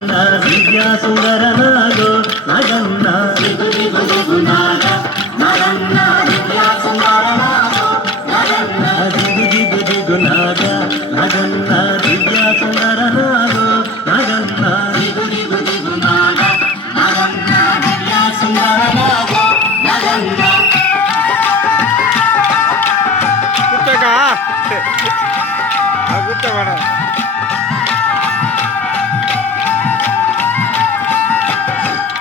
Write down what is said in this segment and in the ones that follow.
విద్యా సుందర నాగో నగన్న దిగు దిగు దిగు నాగ నగన్న విద్యా సుందర నాగో నగన్న దిగు దిగు దిగు నాగ నగన్న విద్యా సుందర నాగో నగన్న దిగు దిగు దిగు నాగ నగన్న విద్యా సుందర నాగో నగన్న కూర్చోగా కూర్చోవాడ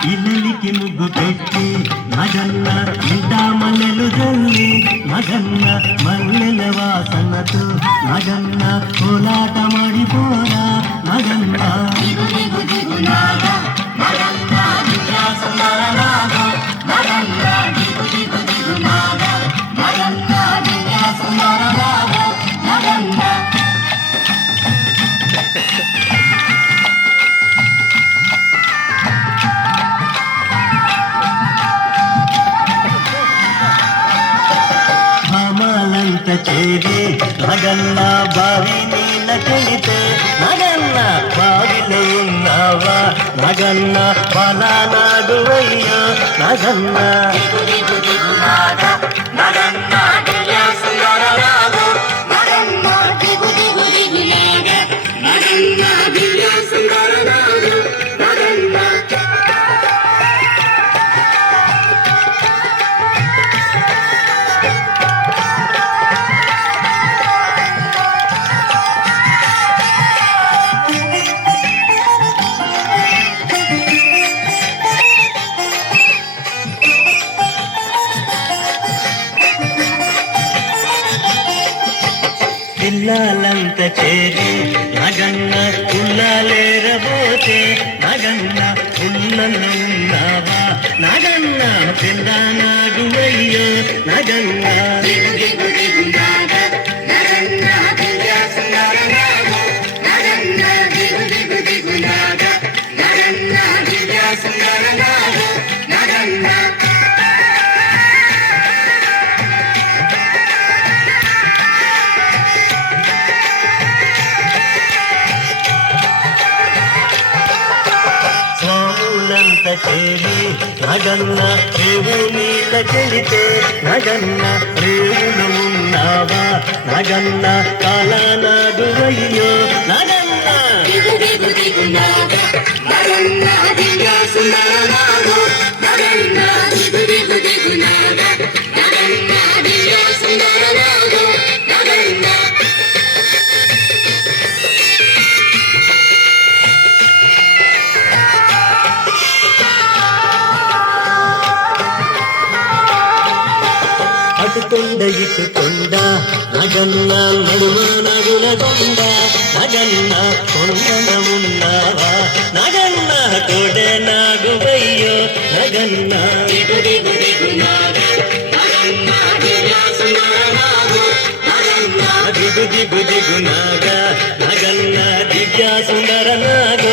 ఇల్లలికి ముగ్గు పెట్టి నగన్న ఇంట మల్లెలు జల్లి నగన్న మల్లెల వాసనతో నగన్న కోలాట మడిపోరా నగన్న దిగు దిగు దిగు నాగ నగన్న విద్యా సుందర నాగ నగన్న దిగు దిగు దిగు నాగ నగన్న విద్యా సుందర నాగ నగన్న చేరి నగన్న బావి నీళ్ళ కెళితే నగన్న బావిలో ఉన్నావా నగన్న పలానాగువయ్యా నగన్న పిల్లలంత చేరి నగన్న పుల్లలేరబోతే నగన్న పుల్లలో ఉన్నావా నగన్న పిల్ల నాగువయ్యో నగన్న దిగు దిగు దిగు నాగ నగన్న విద్యా సుందర నాగ నగన్న దిగు దిగు దిగు నాగ నగన్న విద్యా సుందర నాగ నగన్న చేరి నగన్న రేవు నీళ్ళ చెడితే నగన్న రేవులు ఉన్నావా నగన్న కాలనాగువయ్యో నగన్న దిగు దిగు దిగు నాగ నగన్న విద్యా సుందర నాగ నగన్న దిగు దిగు దిగు నాగ నగన్న విద్యా సుందర నాగ నగన్న కొండ ఇటు కొండ నగన్న నడుమ నగుల కొండ నగన్న కొండన ఉన్నావా నగన్న కొడే నాగువయ్యో నగన్న దిగు దిగు దిగు నాగ నగన్న విద్యా సుందర నాగ నగన్న దిగు దిగు దిగు నాగ నగన్న విద్యా సుందర నాగ